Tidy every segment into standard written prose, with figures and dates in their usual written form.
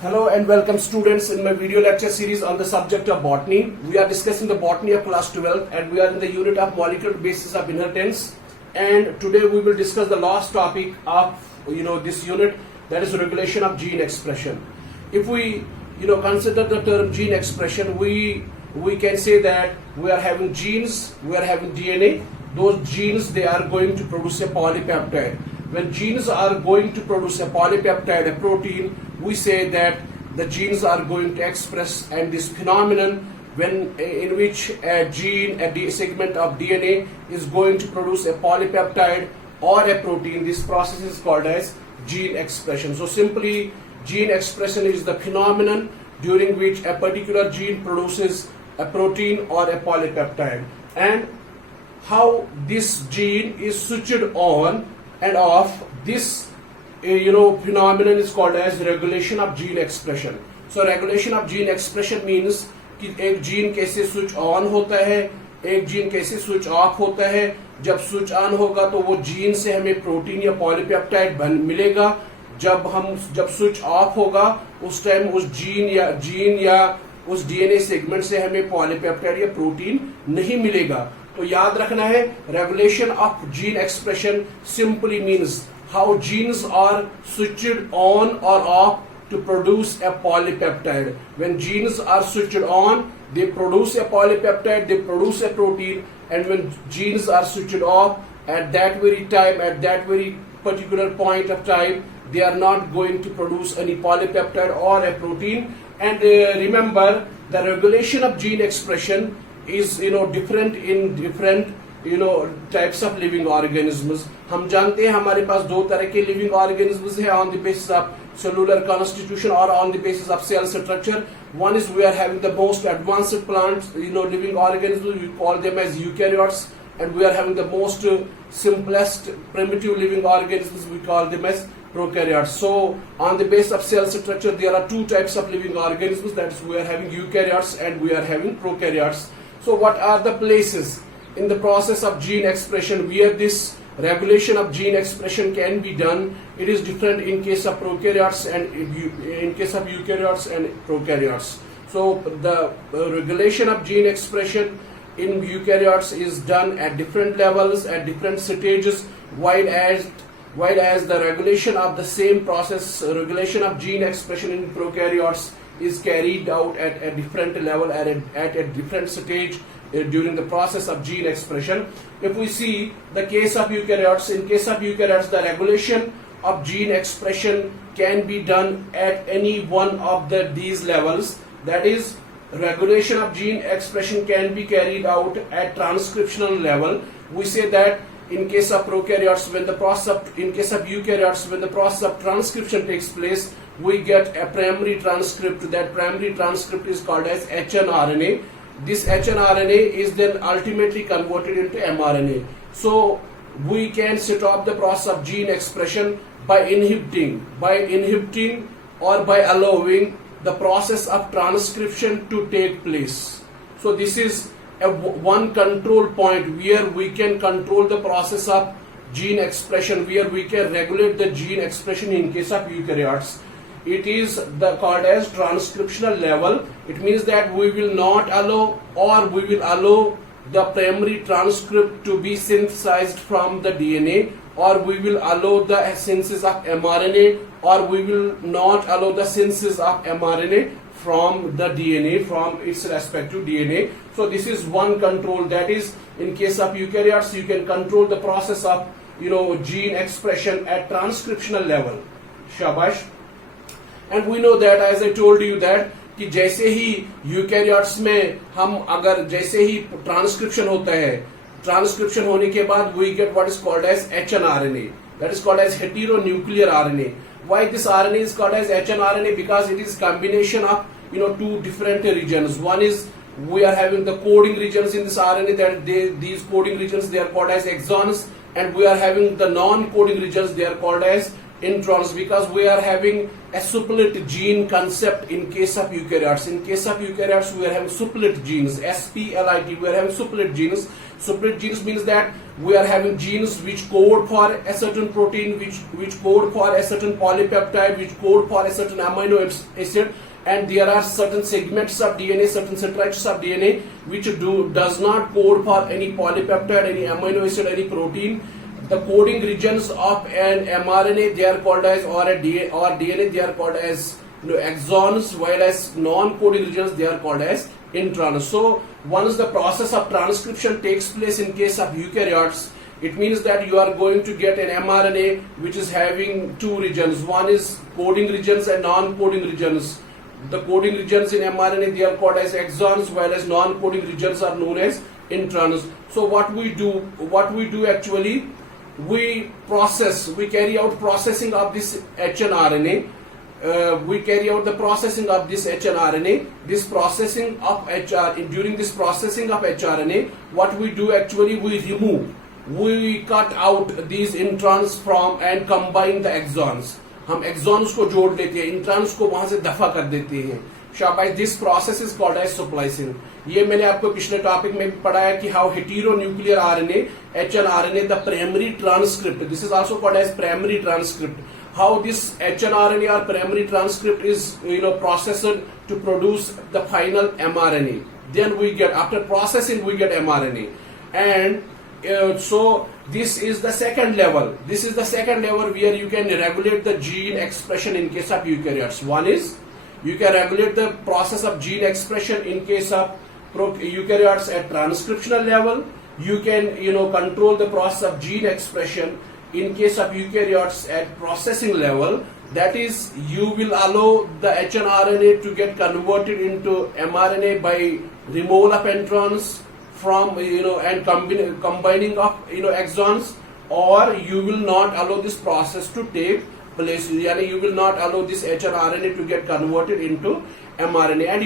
Hello and welcome students in my video lecture series on the subject of botany. We are discussing the botany of class 12 and we are in the unit of molecular basis of inheritance, and today we will discuss the last topic of this unit, that is regulation of gene expression. If we consider the term gene expression, we can say that we are having genes, we are having DNA. Those genes, they are going to produce a polypeptide. When genes are going to produce a polypeptide, a protein, we say that the genes are going to express, and this phenomenon in which a gene, a segment of DNA is going to produce a polypeptide or a protein, this process is called as gene expression. So simply, gene expression is the phenomenon during which a particular gene produces a protein or a polypeptide, and how this gene is switched on and off, this phenomenon is called as regulation of gene expression. So regulation of gene expression means कि एक gene कैसे switch on होता है, एक gene कैसे switch off होता है. जब स्विच ऑन होगा तो वो जीन से हमें प्रोटीन या पॉलीपेप्टाइड मिलेगा. जब स्विच ऑफ होगा उस टाइम उस जीन या उस डीएनए सेगमेंट से हमें पॉलीपेप्टाइड या प्रोटीन नहीं मिलेगा. तो याद रखना है, regulation of gene expression simply means how genes are switched on or off to produce a polypeptide. When genes are switched on, they produce a polypeptide, they produce a protein, and when genes are switched off, at that very time, at that very particular point of time, they are not going to produce any polypeptide or a protein. And remember, the regulation of gene expression is different in different types of living organisms. हम जानते हैं हमारे पास दो तरह के living organisms हैं, on the basis of cellular constitution or on the basis of cell structure. One is we are having the most advanced plants, living organisms, we call them as eukaryotes, and we are having the most simplest primitive living organisms, we call them as prokaryotes. So on the basis of cell structure, there are two types of living organisms, that is we are having eukaryotes and we are having prokaryotes. So what are the places in the process of gene expression where this regulation of gene expression can be done? It is different in case of prokaryotes and in case of eukaryotes and prokaryotes. So the regulation of gene expression in eukaryotes is done at different levels, at different stages, while as the regulation of the same process, regulation of gene expression in prokaryotes is carried out at a different level, at a different stage during the process of gene expression. If we see the case of eukaryotes, in case of eukaryotes, the regulation of gene expression can be done at any one of these levels. That is, regulation of gene expression can be carried out at transcriptional level. We say that in case of prokaryotes, in case of eukaryotes, when the process of transcription takes place, we get a primary transcript. That primary transcript is called as hnRNA. This hnRNA is then ultimately converted into mRNA. So we can stop the process of gene expression by inhibiting or by allowing the process of transcription to take place. So this is one control point where we can control the process of gene expression, where we can regulate the gene expression in case of eukaryotes. It is called as transcriptional level. It means that we will not allow, or we will allow the primary transcript to be synthesized from the DNA, or we will allow the synthesis of mRNA, or we will not allow the synthesis of mRNA from the DNA, from its respective DNA. So this is one control. That is, in case of eukaryotes, you can control the process of gene expression at transcriptional level. Shabash. And we know that, as I told you, that कि जैसे ही eukaryotes में हम अगर जैसे ही transcription होता है, transcription होने के बाद we get what is called as hnRNA, that is called as heteronuclear RNA. Why this RNA is called as hnRNA? Because it is combination of two different regions. One is we are having the coding regions in this RNA, that these coding regions, they are called as exons, and we are having the non-coding regions, they are called as introns, because we are having a split gene concept in case of eukaryotes. In case of eukaryotes, we are having split genes, split, we are having split genes. Split genes means that we are having genes which code for a certain protein, which code for a certain polypeptide, which code for a certain amino acid, and there are certain segments of DNA, certain stretches of DNA which does not code for any polypeptide, any amino acid, any protein. The coding regions of an mRNA, they are called as, or DNA, they are called as exons, while as non-coding regions, they are called as introns. So once the process of transcription takes place in case of eukaryotes, it means that you are going to get an mRNA which is having two regions. One is coding regions and non-coding regions. The coding regions in mRNA, they are called as exons, while as non-coding regions are known as introns. So what we do actually, we carry out processing of this hnRNA. We carry out the processing of this hnRNA. This processing of during this processing of hnRNA, what we do actually, we cut out these introns from and combine the exons. हम exons को जोड़ लेते हैं, introns को वहां से दफा कर देते हैं. शाबाश. This process is called as splicing. ये मैंने आपको पिछले टॉपिक में भी पढ़ाया कि how heteronuclear RNA, hnRNA, the primary transcript, this is also called as primary transcript. How this hnRNA or primary transcript is processed to produce the final mRNA. Then we get, after processing, we get mRNA. And so this is the second level. This is the second level where you can regulate the gene expression in case of eukaryotes. One is you can regulate the process of gene expression in case of eukaryotes at transcriptional level. You can control the process of gene expression in case of eukaryotes at processing level. That is, you will allow the hnRNA to get converted into mRNA by removal of introns from and combining of exons, or you will not allow this process to take place. You will not allow this hnRNA to get converted into mRNA. And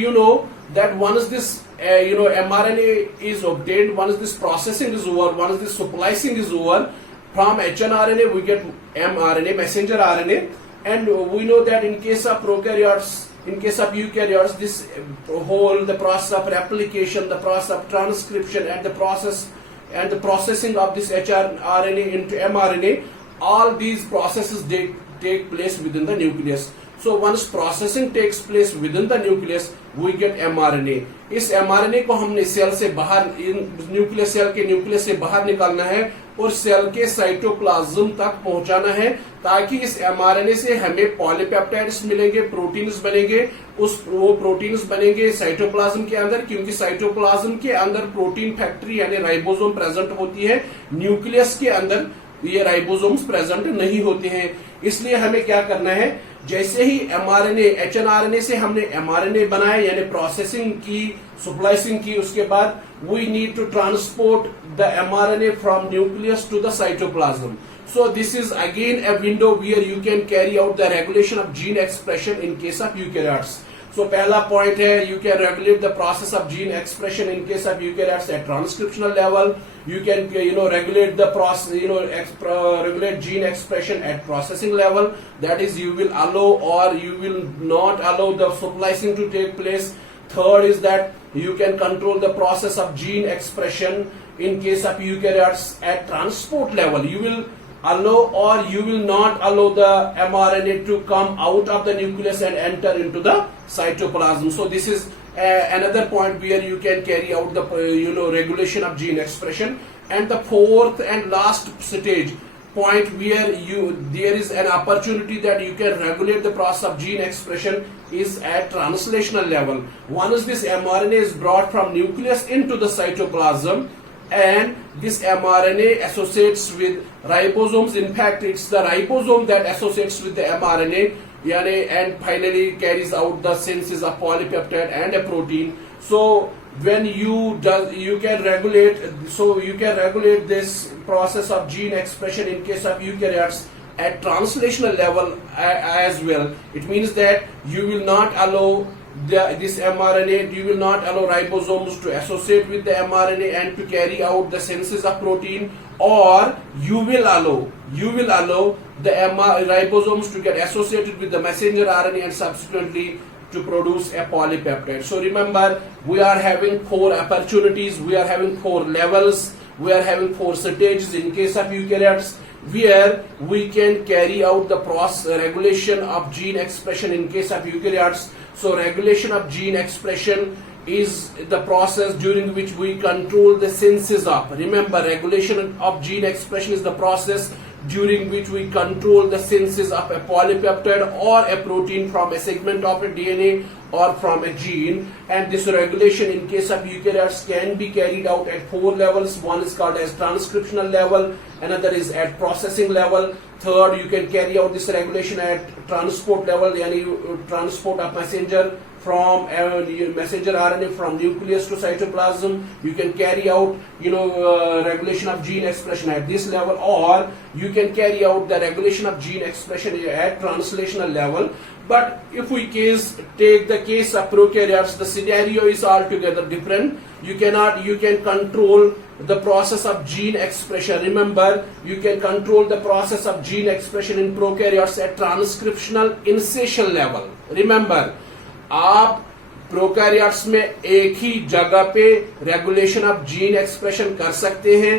that once this mRNA is obtained, once this processing is over, once this splicing is over, from hnRNA we get mRNA, messenger RNA. And we know that in case of prokaryotes, in case of eukaryotes, this the process of replication, the process of transcription, and the processing of this hrRNA into mRNA, all these processes take place within the nucleus. So once processing takes place within the nucleus, we get mRNA. इस mRNA को हमने cell से बाहर, nucleus cell के nucleus से बाहर निकालना है और सेल के साइटोप्लाज्म तक पहुंचाना है, ताकि इस mRNA से हमें पॉलीपेप्टाइड्स मिलेंगे, प्रोटीन्स बनेंगे. वो प्रोटीन्स बनेंगे साइटोप्लाज्म के अंदर, क्योंकि साइटोप्लाज्म के अंदर प्रोटीन फैक्ट्री यानी राइबोसोम प्रेजेंट होती है. न्यूक्लियस के अंदर ये राइबोसोम्स प्रेजेंट नहीं होते हैं. इसलिए हमें क्या करना है, जैसे ही mRNA hnRNA से हमने mRNA बनाया यानी प्रोसेसिंग की, स्प्लाइसिंग की, उसके बाद we need to transport the mRNA from nucleus to the cytoplasm. So this is again a window where you can carry out the regulation of gene expression in case of eukaryotes. So पहला point है, you can regulate the process of gene expression in case of eukaryotes at transcriptional level. You can regulate the process, regulate gene expression at processing level. That is, you will allow or you will not allow the splicing to take place. Third is that you can control the process of gene expression in case of eukaryotes at transport level. You will allow or you will not allow the mRNA to come out of the nucleus and enter into the cytoplasm. So this is another point where you can carry out the regulation of gene expression. And the fourth and last stage point where there is an opportunity that you can regulate the process of gene expression is at translational level. Once this mRNA is brought from nucleus into the cytoplasm, and this mRNA associates with ribosomes. In fact, it's the ribosome that associates with the mRNA, and finally carries out the synthesis of polypeptide and a protein. So when you can regulate this process of gene expression in case of eukaryotes at translational level as well. It means that you will not allow this mRNA, you will not allow ribosomes to associate with the mRNA and to carry out the synthesis of protein, or you will allow the ribosomes to get associated with the messenger RNA and subsequently to produce a polypeptide. So remember, we are having 4 opportunities, we are having 4 levels we are having 4 stages in case of eukaryotes, where we can carry out the regulation of gene expression in case of eukaryotes. So regulation of gene expression is the process during which we control the synthesis of. Remember, regulation of gene expression is the process during which we control the synthesis of a polypeptide or a protein from a segment of a DNA or from a gene. And this regulation in case of eukaryotes can be carried out at 4 levels. One is called as transcriptional level, another is at processing level, third you can carry out this regulation at transport level, yani transport of messenger from messenger RNA from nucleus to cytoplasm. You can carry out regulation of gene expression at this level, or you can carry out the regulation of gene expression at translational level. But if we take the case of prokaryotes, the scenario is altogether different. You can control the process of gene expression. Remember, you can control the process of gene expression in prokaryotes at transcriptional insertion level. Remember, आप prokaryotes में एक ही जगह पे regulation of gene expression कर सकते हैं,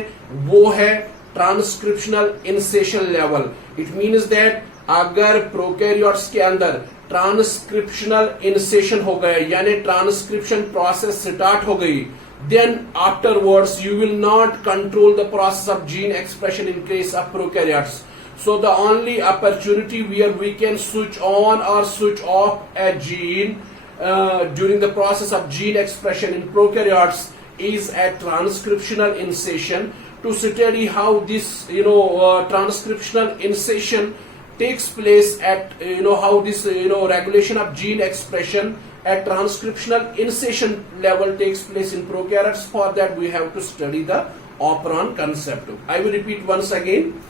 वो है transcriptional incision level. It means that अगर प्रोकैरियोट्स के अंदर ट्रांसक्रिप्शनल इंसेशन हो गए, यानी ट्रांसक्रिप्शन प्रोसेस स्टार्ट हो गई, then afterwards you will not control the process of gene expression in case of prokaryotes. So the only opportunity where we can switch on or switch off a gene during the process of gene expression in prokaryotes is at transcriptional insertion. To study how this transcriptional insertion takes place at how this regulation of gene expression at transcriptional insertion level takes place in prokaryotes, for that we have to study the operon concept. I will repeat once again.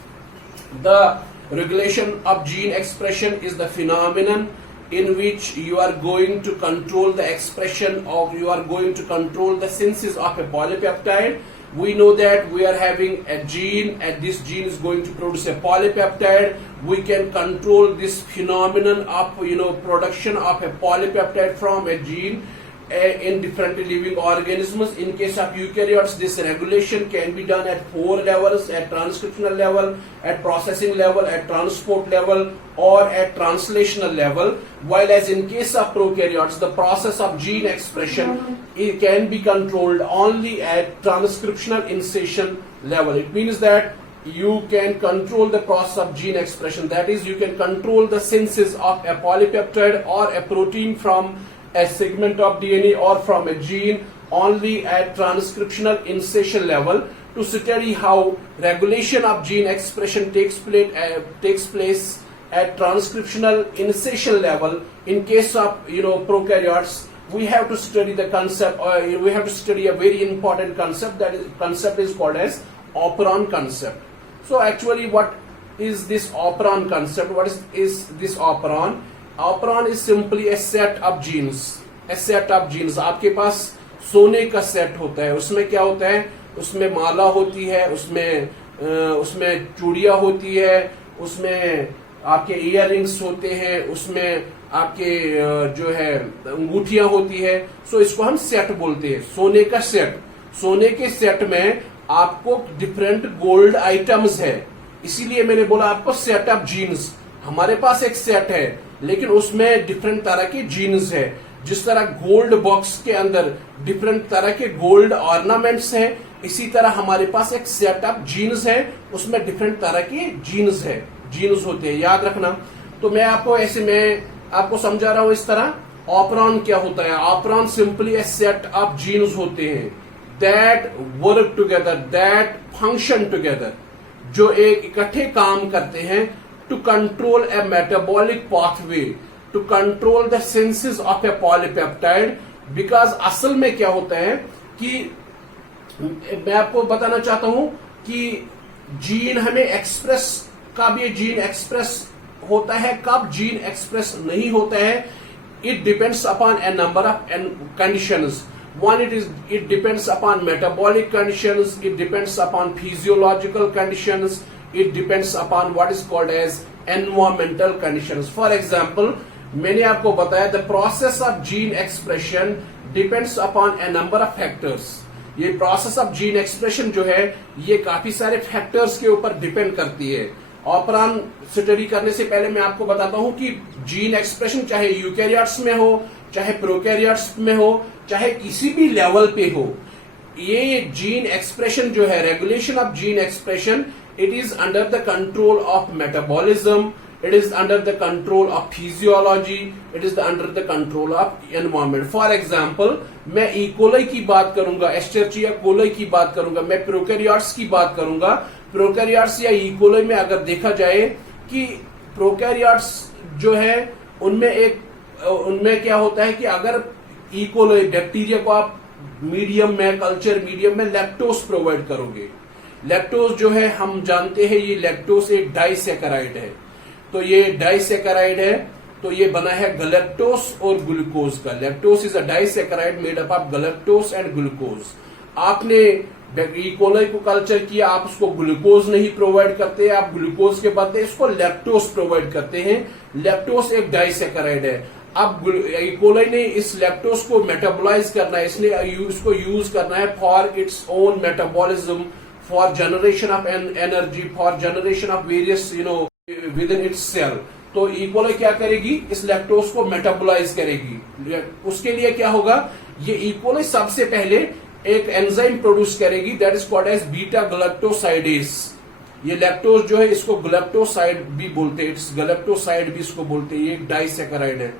The regulation of gene expression is the phenomenon in which you are going to control the expression of, you are going to control the synthesis of a polypeptide. We know that we are having a gene, and this gene is going to produce a polypeptide. We can control this phenomenon of production of a polypeptide from a gene in different living organisms. In case of eukaryotes, this regulation can be done at 4 levels: at transcriptional level, at processing level, at transport level, or at translational level. While as in case of prokaryotes, the process of gene expression it can be controlled only at transcriptional insertion level. It means that you can control the process of gene expression. That is, you can control the synthesis of a polypeptide or a protein from a segment of DNA or from a gene only at transcriptional insertion level. To study how regulation of gene expression takes place at transcriptional insertion level in case of prokaryotes, we have to study the concept, or we have to study a very important concept. That concept is called as operon concept. So actually, what is this operon concept? What is this operon? Operon is simply a set of genes. A set of genes. आपके पास सोने का set होता है. उसमें क्या होता है? उसमें माला होती है, उसमें चूड़ियां होती है, उसमें आपके इयररिंग्स होते हैं, उसमें आपके जो है अंगूठियां होती है. सो इसको हम सेट बोलते हैं, सोने का सेट. सोने के सेट में आपको डिफरेंट गोल्ड आइटम्स है, इसीलिए मैंने बोला आपको सेट ऑफ जीन्स. हमारे पास एक सेट है, लेकिन उसमें डिफरेंट तरह के जीन्स है. जिस तरह गोल्ड बॉक्स के अंदर डिफरेंट तरह के गोल्ड ऑर्नामेंट्स हैं, इसी तरह हमारे पास एक सेट ऑफ जीन्स है, उसमें डिफरेंट तरह के जीन्स है, जीन्स होते हैं, याद रखना. तो मैं आपको समझा रहा हूं इस तरह. ऑपरॉन क्या होता है? Operon simply a set of genes होते हैं that work together, that function together, जो एक इकट्ठे काम करते हैं to control a metabolic pathway, to control the synthesis of a polypeptide. Because असल में क्या होता है कि मैं आपको बताना चाहता हूं कि जीन हमें एक्सप्रेस, कब ये जीन एक्सप्रेस होता है, कब जीन एक्सप्रेस नहीं होता है, it depends upon A number of conditions. One, it depends upon metabolic conditions, it depends upon physiological conditions, it depends upon what is called as environmental conditions. For example, मैंने आपको बताया the process of gene expression depends upon a number of factors. ये process of gene expression जो है ये काफी सारे factors के ऊपर डिपेंड करती है। ऑपरान स्टडी करने से पहले मैं आपको बताता हूं कि जीन एक्सप्रेशन चाहे यूकैरियोट्स में हो, चाहे प्रोकैरियोट्स में हो, चाहे किसी भी लेवल पे हो, ये जीन एक्सप्रेशन जो है, regulation of gene expression, it is under the control of metabolism, it is under the control of physiology, it is under the control of environment. For example, मैं E. coli की बात करूंगा, Escherichia coli की बात करूंगा, मैं prokaryotes की बात करूंगा। प्रोकैरियोट्स या E. coli में अगर देखा जाए कि प्रोकैरियोट्स जो है उनमें क्या होता है कि अगर E. coli बैक्टीरिया को आप मीडियम में, कल्चर मीडियम में लैक्टोज प्रोवाइड करोगे, लैक्टोज जो है हम जानते हैं ये लैक्टोज एक डाइसैकेराइड है, तो ये डाइसैकेराइड है, तो ये बना है गलैक्टोज और ग्लूकोज का। Lactose is a disaccharide made up of गलैक्टोज and glucose. आपने ई कोलाई को कल्चर किया, आप उसको ग्लूकोज नहीं प्रोवाइड करते, आप ग्लूकोज के बदले इसको लैक्टोज प्रोवाइड करते हैं। लैक्टोज एक डाइसैकेराइड है। अब ई कोलाई ने इस लैक्टोज को मेटाबोलाइज करना है, इसने इसको यूज करना है for its own metabolism, for generation of energy, for generation of various within its cell. तो ई. coli क्या करेगी, इस लैक्टोज को मेटाबोलाइज करेगी। उसके लिए क्या होगा, ये ई. coli सबसे पहले एक एंजाइम प्रोड्यूस करेगी, that is called as beta galactosidase. ये लैक्टोज जो है इसको गलैक्टोसाइड भी बोलते हैं, इट्स गलैक्टोसाइड भी इसको बोलते हैं, ये एक डाइसैकेराइड है।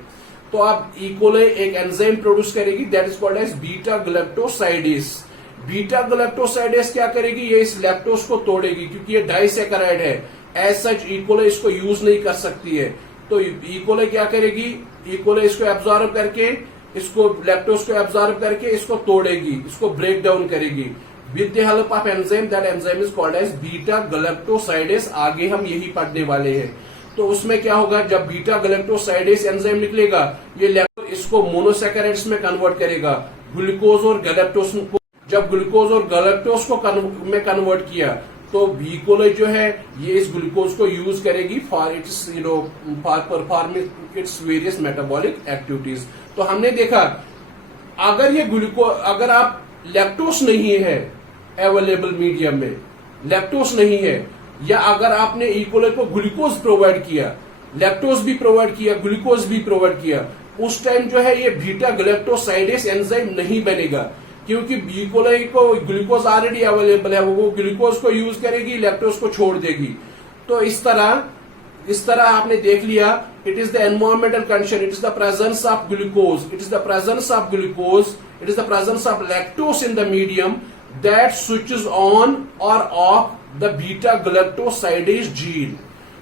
तो अब ई. coli एक एंजाइम प्रोड्यूस करेगी, that is called as beta galactosidase. Beta galactosidase क्या करेगी, ये इस लैक्टोज को तोड़ेगी, क्योंकि ये डाइसैकेराइड है, एज सच ई. coli इसको यूज नहीं कर सकती है। तो ई. coli क्या करेगी, ई. coli इसको एब्जॉर्ब करके, इसको लैक्टोज को एब्जॉर्ब करके इसको तोड़ेगी, इसको ब्रेक डाउन करेगी with the help of enzyme, that enzyme is called as beta galactosidase. आगे हम यही पढ़ने वाले हैं। तो उसमें क्या होगा, जब बीटा गलैक्टोसाइडेस एंजाइम निकलेगा, ये लैक्टोज इसको मोनोसैकेराइड्स में कन्वर्ट करेगा, ग्लूकोज और गलैक्टोज को। जब ग्लूकोज और गलैक्टोज को में कन्वर्ट किया, तो ई. coli जो है ये इस ग्लूकोज को यूज करेगी for its for performing its various metabolic activities. तो हमने देखा, अगर ये अगर आप लैक्टोज नहीं है अवेलेबल मीडियम में, लैक्टोज नहीं है, या अगर आपने ई. coli को ग्लूकोज प्रोवाइड किया, लैक्टोज भी प्रोवाइड किया, ग्लूकोज भी प्रोवाइड किया, उस टाइम जो है ये बीटा गलैक्टोसाइडेस एंजाइम नहीं बनेगा, क्योंकि ई. coli को ग्लूकोज ऑलरेडी अवेलेबल है, वो ग्लूकोज को यूज करेगी, लैक्टोज को छोड़ देगी। तो इस तरह आपने देख लिया, it is the environmental condition, it is the presence of glucose, it is the presence of glucose, it is the presence of lactose in the medium that switches on और ऑफ द बीटा गलैक्टोसाइडेस जीन।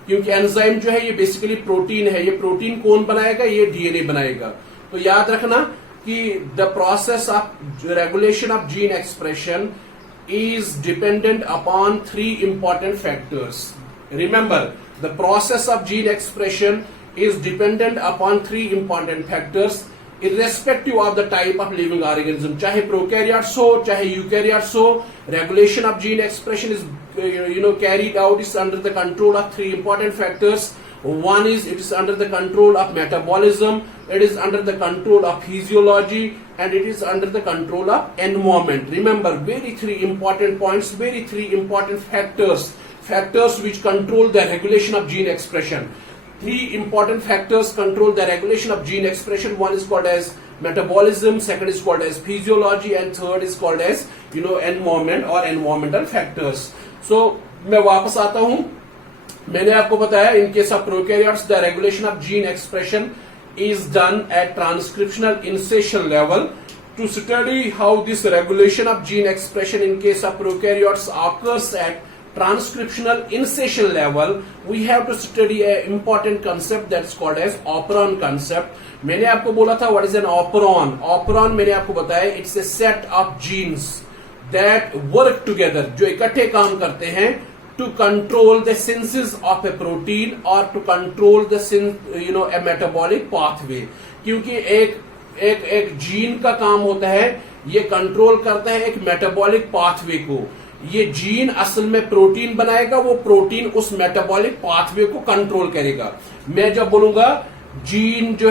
क्योंकि enzyme जो है ये basically protein है, ये protein कौन बनाएगा, ये डीएनए बनाएगा। तो याद रखना कि the process of regulation of gene expression is dependent upon three important factors. Remember, the process of gene expression is dependent upon three important factors irrespective of the type of living organism. चाहे prokaryotes हो, चाहे eukaryotes हो, regulation of gene expression is carried out is under the control of three important factors. One is it is under the control of metabolism, it is under the control of physiology, and it is under the control of environment. Remember, very three important points, very three important factors which control the regulation of gene expression. Three important factors control the regulation of gene expression. One is called as metabolism, second is called as physiology, and third is called as environment or environmental factors. So मैं वापस आता हूँ, मैंने आपको बताया in case of prokaryotes the regulation of gene expression is done at transcriptional insertion level. To study how this regulation of gene expression in case of prokaryotes occurs at transcriptional insertion level, we have to study an important concept that's called as operon concept. मैंने आपको बोला था what is an operon. Operon मैंने आपको बताया it's a set of genes that work together, जो इकट्ठे काम करते हैं to control the synthesis of a protein or to control the a metabolic pathway. क्योंकि एक जीन का काम होता है, ये कंट्रोल करता है एक मेटाबॉलिक पाथवे को। ये जीन असल में प्रोटीन बनाएगा, वो प्रोटीन उस मेटाबॉलिक पाथवे को कंट्रोल करेगा। मैं जब बोलूंगा जीन जो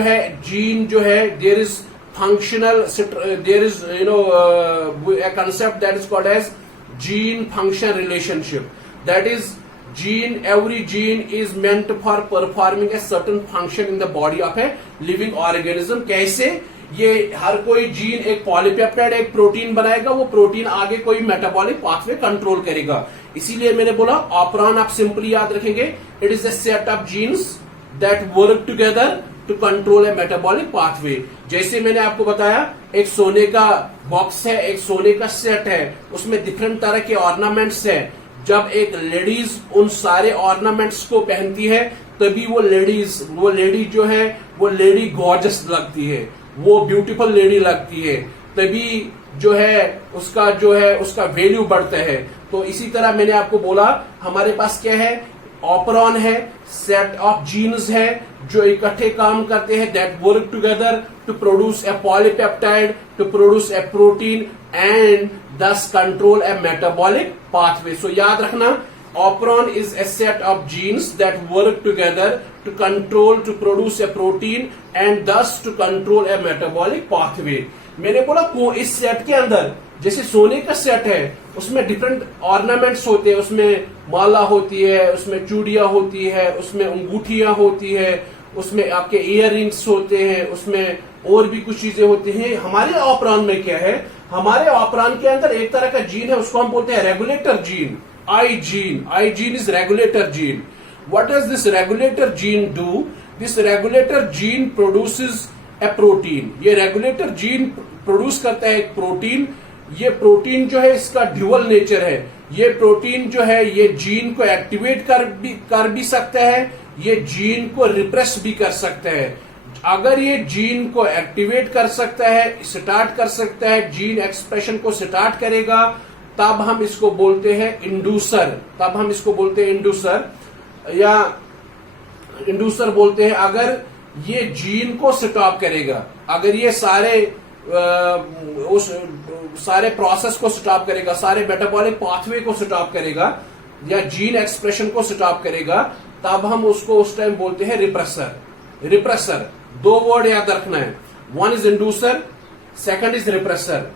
है there is functional, there is a concept that is called as gene function relationship. That is, every gene is meant for performing a certain function in the body of a living organism. कैसे? ये हर कोई gene एक polypeptide, एक protein बनाएगा, वो protein आगे कोई metabolic pathway control करेगा. इसीलिए मैंने बोला ऑपरॉन आप सिंपली याद रखेंगे, it is a set of genes that work together to control a metabolic pathway. जैसे मैंने आपको बताया, एक सोने का बॉक्स है, एक सोने का सेट है, उसमें डिफरेंट तरह के ऑर्नामेंट्स है. जब एक लेडीज उन सारे ऑर्नामेंट्स को पहनती है, तभी वो लेडी जो है वो लेडी गॉर्जस लगती है, वो ब्यूटीफुल लेडी लगती है, तभी जो है उसका वैल्यू बढ़ता है. तो इसी तरह मैंने आपको बोला, हमारे पास क्या है, ऑपरॉन है, सेट ऑफ जीन्स है जो इकट्ठे काम करते हैं, that work together to produce a polypeptide, to produce a protein and thus control a metabolic pathway. So याद रखना, operon is a set of genes that work together to produce a protein and thus to control a metabolic pathway. मैंने बोला इस set के अंदर, जैसे सोने का सेट है, उसमें डिफरेंट ऑर्नामेंट्स होते हैं, उसमें माला होती है, उसमें चूड़ियां होती है, उसमें अंगूठियां होती है, उसमें आपके इयर रिंग्स होते हैं, उसमें और भी कुछ चीजें होती हैं. हमारे ऑपरॉन में क्या है, हमारे ऑपरॉन के अंदर एक तरह का जीन है, उसको हम बोलते हैं regulator gene. I gene is regulator gene. What does this regulator gene do? This regulator gene produces a protein. ये रेगुलेटर जीन प्रोड्यूस करता है एक प्रोटीन. ये प्रोटीन जो है इसका ड्यूअल नेचर है. ये प्रोटीन जो है ये जीन को एक्टिवेट कर भी सकता है, ये जीन को रिप्रेस भी कर सकता है. अगर ये जीन को एक्टिवेट कर सकता है, स्टार्ट कर सकता है, जीन एक्सप्रेशन को स्टार्ट करेगा, तब हम इसको बोलते हैं इंड्यूसर. या इंड्यूसर बोलते हैं. अगर ये जीन को स्टॉप करेगा, अगर ये सारे प्रोसेस को स्टॉप करेगा, सारे मेटाबॉलिक पाथवे को स्टॉप करेगा, या जीन एक्सप्रेशन को स्टॉप करेगा, तब हम उसको उस टाइम बोलते हैं रिप्रेसर. दो वर्ड याद रखना है, one is inducer, second is repressor.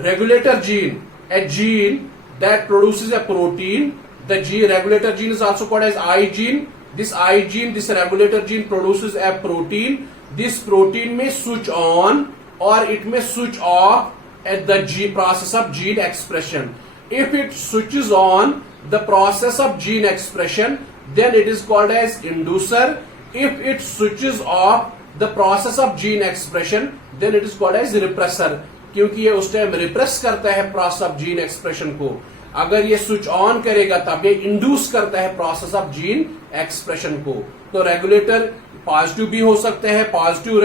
Regulator gene, a gene that produces a protein. The regulator gene is also called as I gene. This regulator gene produces a protein. This protein may switch on or it may switch off at the process of gene expression. If it switches on the process of gene expression, then it is called as inducer. If it switches off the process of gene expression, then it is called as repressor. क्योंकि ये उस time repress करता है process of gene expression को. अगर ये switch on करेगा तब ये इंड्यूस करता है प्रोसेस ऑफ जीन एक्सप्रेशन को. तो रेगुलेटर पॉजिटिव भी हो सकता है, पॉजिटिव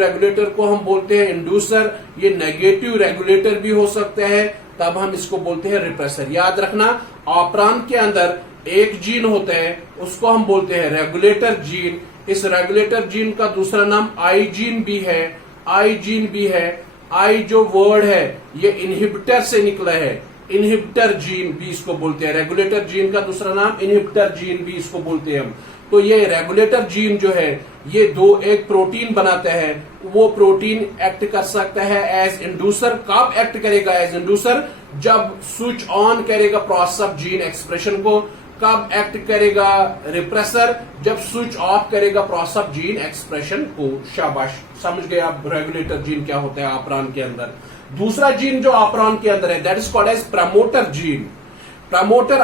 रेगुलेटर को हम बोलते हैं इंड्यूसर. ये नेगेटिव रेगुलेटर भी हो सकता है, तब हम इसको बोलते हैं रिप्रेसर. याद रखना, ऑपरॉन के अंदर एक जीन होता है, उसको हम बोलते हैं रेगुलेटर जीन. इस रेगुलेटर जीन का दूसरा नाम आई जीन भी है. आई जो वर्ड है ये इनहिबिटर से निकला है, इनहिबिटर जीन भी इसको बोलते हैं. रेगुलेटर जीन का दूसरा नाम इनहिबिटर जीन भी इसको बोलते हैं हम. तो ये रेगुलेटर जीन जो है ये एक प्रोटीन बनाता है. वो प्रोटीन एक्ट कर सकता है एज इंड्यूसर. कब एक्ट करेगा एज इंड्यूसर? जब स्विच ऑन करेगा प्रोसेस ऑफ जीन एक्सप्रेशन को. कब एक्ट करेगा रिप्रेसर? जब स्विच ऑफ करेगा प्रोसेस ऑफ जीन एक्सप्रेशन को. शाबाश, समझ गए आप रेगुलेटर जीन क्या होता है ऑपरॉन के अंदर. दूसरा जीन जो ऑपरॉन के अंदर है that is called as promoter gene. Promoter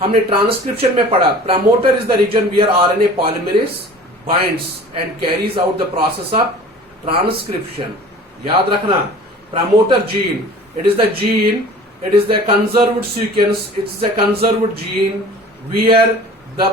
हमने ट्रांसक्रिप्शन में पढ़ा. Promoter is the region where RNA polymerase binds and carries out the process of transcription. याद रखना, promoter gene, it is the conserved sequence, it is a conserved gene where the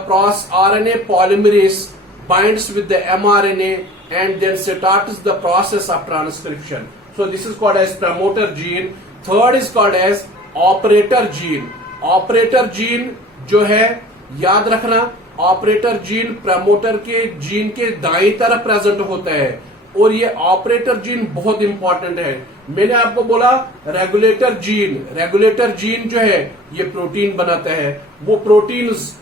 RNA polymerase binds with the mRNA and then starts the process of transcription. So this is called as promoter gene. Third is called as operator gene. Operator gene जो है, याद रखना, operator gene promoter के gene के दाईं तरफ present होता है. और ये ऑपरेटर जीन बहुत इंपॉर्टेंट है. मैंने आपको बोला रेगुलेटर जीन जो है ये प्रोटीन बनाता है. वो प्रोटीन्स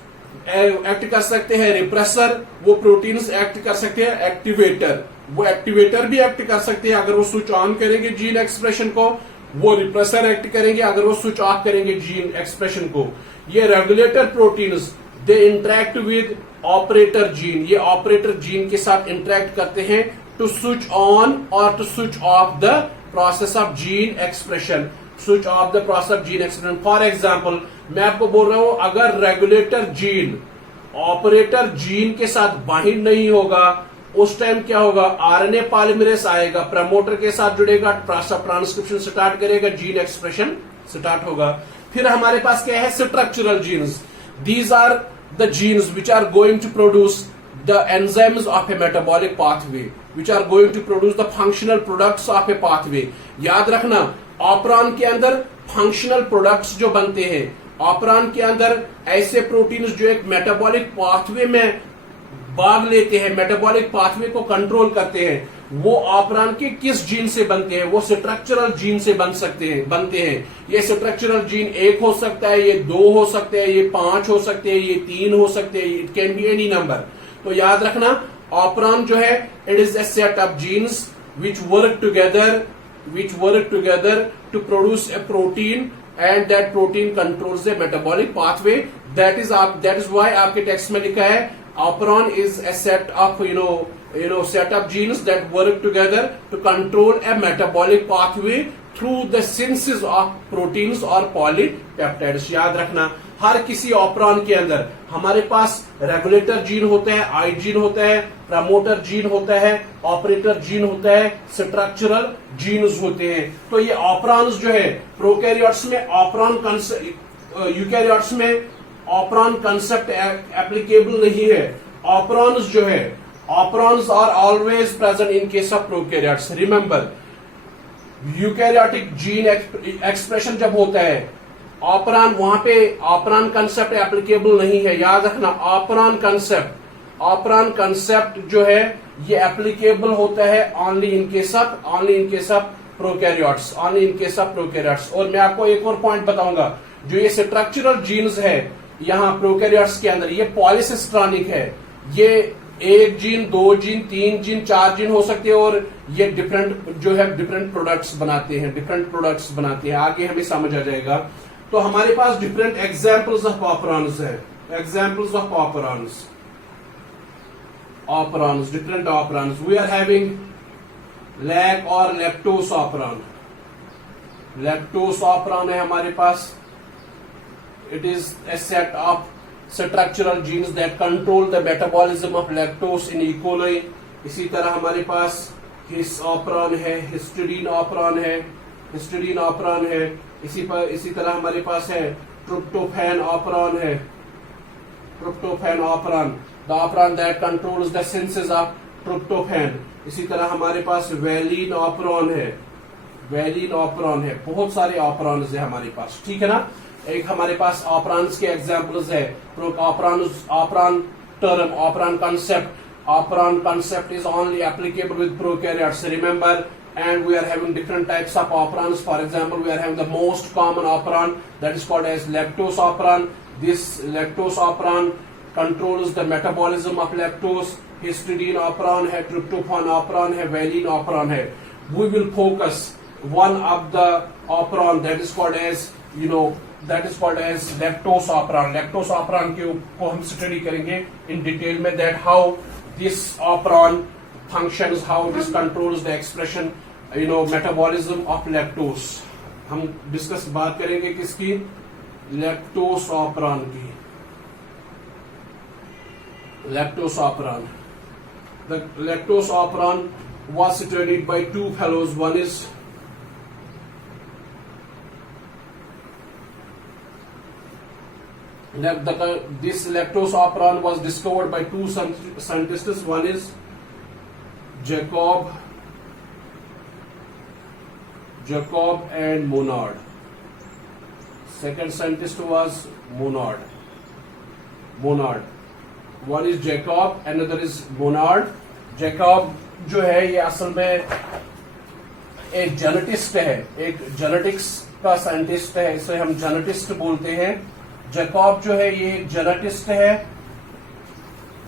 एक्ट कर सकते हैं रिप्रेसर, वो प्रोटीन्स एक्ट कर सकते हैं एक्टिवेटर, वो एक्टिवेटर भी एक्ट कर सकते हैं अगर वो स्विच ऑन करेंगे जीन एक्सप्रेशन को, वो रिप्रेसर एक्ट करेंगे अगर वो स्विच ऑफ करेंगे जीन एक्सप्रेशन को। ये regulator proteins they interact with operator gene, ये ऑपरेटर जीन के साथ इंटरेक्ट करते हैं टू स्विच ऑन और to switch off the process of gene expression, switch off the process of gene expression. For example मैं आपको बोल रहा हूं अगर रेगुलेटर जीन ऑपरेटर जीन के साथ बाइंड नहीं होगा उस टाइम क्या होगा, आरएनए पॉलीमरेज आएगा, प्रमोटर के साथ जुड़ेगा, ट्रांसक्रिप्शन स्टार्ट करेगा, जीन एक्सप्रेशन स्टार्ट होगा। फिर हमारे पास क्या है, structural genes, these are the genes which are going to produce the enzymes of a metabolic pathway, which are going to produce the functional products of a pathway. याद रखना operon के अंदर फंक्शनल प्रोडक्ट्स जो बनते हैं, operon के अंदर ऐसे प्रोटीन्स जो एक मेटाबॉलिक पाथवे में भाग लेते हैं, मेटाबॉलिक पाथवे को कंट्रोल करते हैं, वो ऑपरॉन के किस जीन से बनते हैं, वो स्ट्रक्चरल जीन से बनते हैं। ये स्ट्रक्चरल जीन 1 हो सकता है, ये 2 हो सकते हैं, ये 5 हो सकते हैं, ये 3 हो सकते हैं, it can be any number. तो याद रखना ऑपरॉन जो है it is a set of genes which work together to produce a protein and that protein controls the metabolic pathway. That is why आपके टेक्स्ट में लिखा है operon is a set of set of genes that work together to control a metabolic pathway through the synthesis of proteins or polypeptides। याद रखना हर किसी operon के अंदर हमारे पास रेगुलेटर जीन होता है, आई जीन होता है, प्रमोटर जीन होता है, ऑपरेटर जीन होता है, स्ट्रक्चरल जीन्स होते हैं। तो ये ऑपरॉन्स जो है प्रोकैरियोट्स में ऑपरॉन यूकैरियोट्स में ऑपरॉन कंसेप्ट एप्लीकेबल नहीं है। ऑपरॉन्स जो है operons are always present in case of prokaryotes. Remember eukaryotic gene expression जब होता है ऑपरॉन, वहां पे ऑपरॉन कंसेप्ट एप्लीकेबल नहीं है। याद रखना ऑपरॉन कंसेप्ट जो है ये एप्लीकेबल होता है only in case of prokaryotes, और मैं आपको एक और पॉइंट बताऊंगा, जो ये स्ट्रक्चरल जीन्स है यहाँ प्रोकैरियोट्स के अंदर ये पॉलीसिस्ट्रॉनिक है, ये 1 जीन 2 जीन 3 जीन 4 जीन हो सकते हैं और ये डिफरेंट प्रोडक्ट्स बनाते हैं। आगे हमें समझ आ जाएगा। तो हमारे पास डिफरेंट एग्जाम्पल्स ऑफ ऑपरॉन्स है, different operons. We are having lac और लैक्टोस ऑपरॉन है हमारे पास। It is a set of structural genes that control the metabolism of lactose in E coli. इसी तरह हमारे पास हिस ऑपरॉन है, हिस्टीडीन ऑपरॉन है, इसी तरह हमारे पास है tryptophan operon the operon that controls the synthesis of tryptophan. इसी तरह हमारे पास वैलिन ऑपरॉन है, बहुत सारे ऑपरॉन्स है हमारे पास, ठीक है ना। एक हमारे पास ऑपरॉन्स के एग्जांपल्स है, operon term, operon concept is only applicable with prokaryotes, remember, and we are having different types of operons. For example, we are having the most common operon that is called as lactose operon. This lactose operon controls the metabolism of lactose. Histidine operon है, tryptophan operon है, valine operon है। We will focus one of the operon that is called as lactose operon। lactose operon को हम study करेंगे in detail में, that how this operon functions, how this controls the expression, metabolism of lactose। हम बात करेंगे किसकी, lactose operon की। The lactose operon was studied by 2 fellows. One is this lactose operon was discovered by 2 scientists. One is Jacob and Monod. Second scientist was Monod. One is Jacob, another is Monod. Jacob जो है ये असल में एक geneticist है, एक genetics का scientist है, इसे हम जेनेटिस्ट बोलते हैं। जैकब जो है ये जेनेटिस्ट है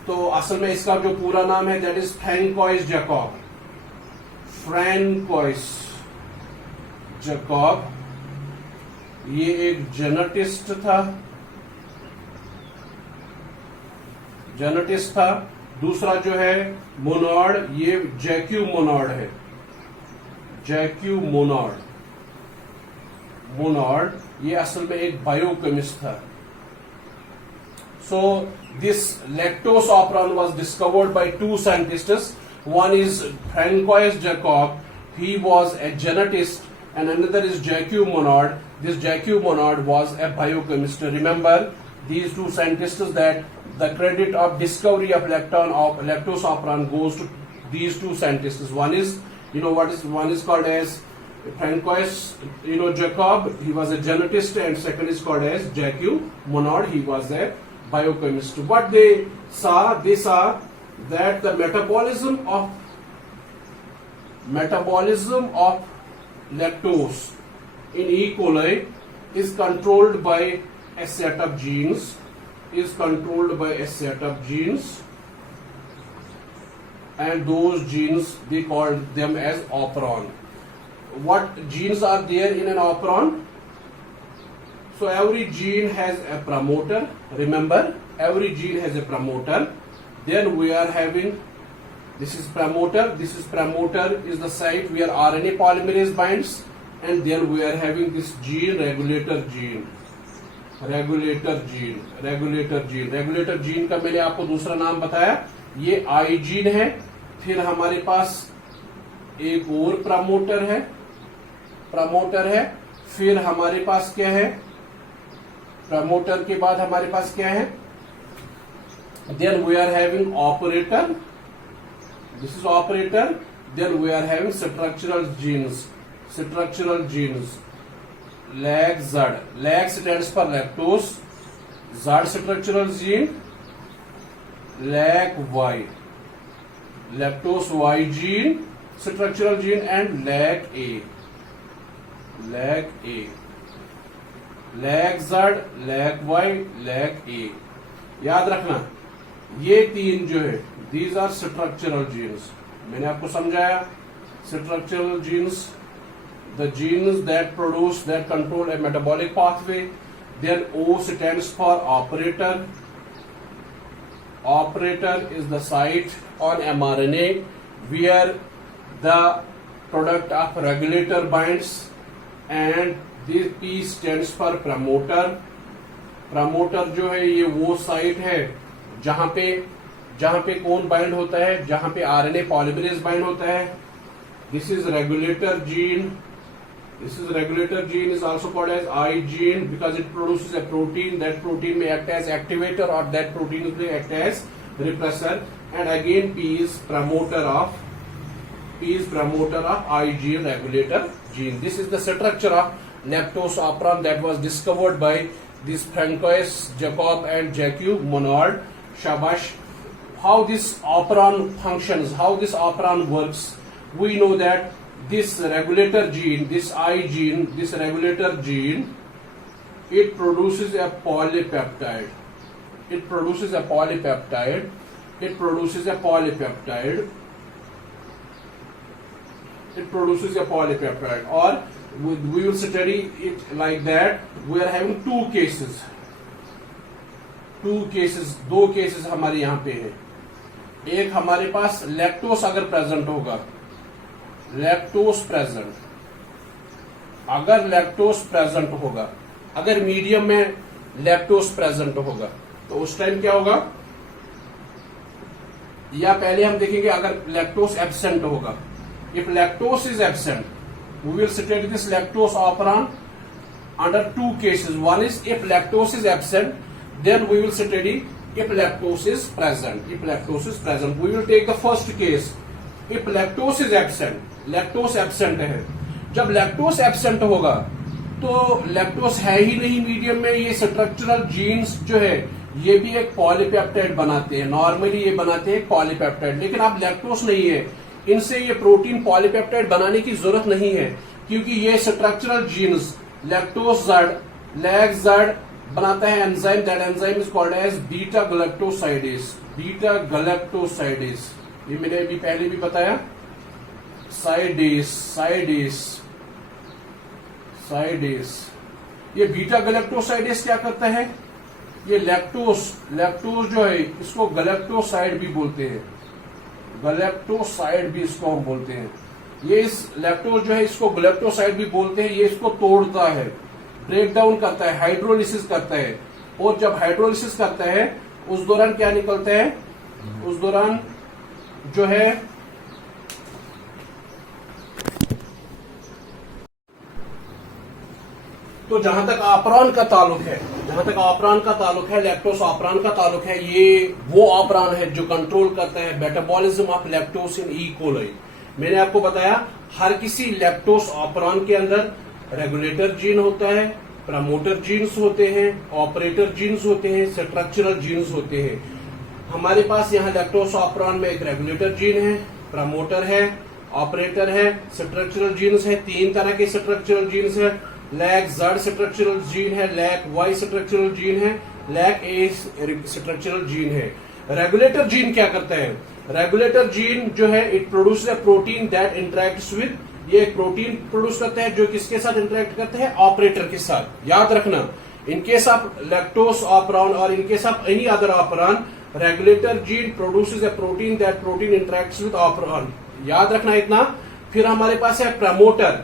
तो असल में इसका जो पूरा नाम है that is François Jacob. François Jacob ये एक जेनेटिस्ट था। दूसरा जो है मोनॉड, ये जैक्यू मोनॉड है। जैक्यू मोनॉड ये असल में एक बायोकेमिस्ट था। So this lactose operon was discovered by two scientists. One is Francois Jacob, he was a genetist, and another is Jacques Monod. This Jacques Monod was a biochemist. Remember these two scientists that the credit of discovery of lactose operon goes to these two scientists. One is, one is called as Francois, Jacob. He was a genetist, and second is called as Jacques Monod. He was a biochemist. What they saw that the metabolism of lactose in E. coli is controlled by a set of genes. And those genes they called them as operon. What genes are there in an operon? So every gene has a promoter. Remember, every gene has a promoter. Then we are having, this is promoter is the site where RNA polymerase binds, and then we are having this gene, regulator gene का मैंने आपको दूसरा नाम बताया, ये आई gene है। फिर हमारे पास एक और प्रमोटर है। फिर हमारे पास क्या है, प्रमोटर के बाद हमारे पास क्या है, then we are having operator, this is operator, then we are having structural genes, lag stands for lactose, Z structural gene, lag Y, lactose Y gene, structural gene, and lag A, lag Z, lag Y, lag A। याद रखना ये तीन जो है these are structural genes। मैंने आपको समझाया structural genes, the genes that control a metabolic pathway. Then O stands for operator. Operator is the site on mRNA where the product of regulator binds, and this P stands for promoter। Promoter जो है ये वो site है जहां पे कौन bind होता है, जहां पे आरएनए पॉलीमरेज बाइंड होता है। This is regulator gene. Regulator gene is also called as I gene because it produces a protein. That protein may act as activator, or that protein may act as repressor. And again P is promoter of I gene, regulator gene. This is the structure of lactose operon that was discovered by these Francois Jacob and Jacques Monod. Shabash. How this operon functions, how this operon works, we know that this regulator gene, this I gene, this regulator gene, it produces a polypeptide. Or we will study it like that. We are having दो cases हमारे यहाँ पे है। एक हमारे पास lactose अगर present होगा, अगर मीडियम में लैक्टोस प्रेजेंट होगा तो उस टाइम क्या होगा, या पहले हम देखेंगे अगर लैक्टोस एब्सेंट होगा। If lactose is absent, we will study this lactose operon under two cases. One is if lactose is absent, then we will study if lactose is present. We will take the first case. If lactose is absent, lactose absent है। जब lactose absent होगा तो lactose है ही नहीं medium में। ये structural jeans जो है ये भी एक पॉलीपेप्टाइड बनाते हैं, नॉर्मली ये बनाते हैं पॉलीपेप्टाइड। लेकिन अब लैक्टोस नहीं है, इनसे ये प्रोटीन पॉलीपेप्टाइड बनाने की जरूरत नहीं है, क्योंकि ये structural genes lactose Z, lac Z बनाता है enzyme. That enzyme is called as beta galactosidase. Beta galactosidase, ये मैंने अभी पहले भी बताया, साइडेस। ये बीटा गैलेक्टोसाइडेस क्या करता है, ये लैक्टोस जो है इसको गैलेक्टोसाइड भी बोलते हैं, गैलेक्टोसाइड भी इसको हम बोलते हैं। ये इस लैक्टोस जो है इसको गैलेक्टोसाइड भी बोलते हैं। ये इसको तोड़ता है, ब्रेक डाउन करता है, हाइड्रोलिसिस करता है। और जब हाइड्रोलिसिस करता है उस दौरान क्या निकलता है, उस दौरान जो है तो जहां तक ऑपरान का ताल्लुक है, लैक्टोस ऑपरान का ताल्लुक है, ये वो ऑपरान है जो कंट्रोल करता है metabolism of lactose in E coli. मैंने आपको बताया हर किसी लैक्टोस ऑपरान के अंदर रेगुलेटर जीन होता है, प्रमोटर जीन्स होते हैं, ऑपरेटर जीन्स होते हैं, स्ट्रक्चरल जीन्स होते हैं। हमारे पास यहाँ लैक्टोस ऑपरान में एक रेगुलेटर जीन है, प्रमोटर है, ऑपरेटर है, स्ट्रक्चरल जीन्स है। 3 तरह के स्ट्रक्चरल जीन्स है, लैक Z स्ट्रक्चरल जीन है, लैक Y स्ट्रक्चरल जीन है, लैक A स्ट्रक्चरल जीन है। रेगुलेटर जीन क्या करता है, रेगुलेटर जीन जो है it produce a protein that interacts with, ये एक प्रोटीन प्रोड्यूस करता है जो किसके साथ इंटरेक्ट करता है, ऑपरेटर के साथ। याद रखना, in case of lactose operon और in case of any other operon, regulator gene produces a protein that protein interacts with operon. याद रखना इतना। फिर हमारे पास है प्रमोटर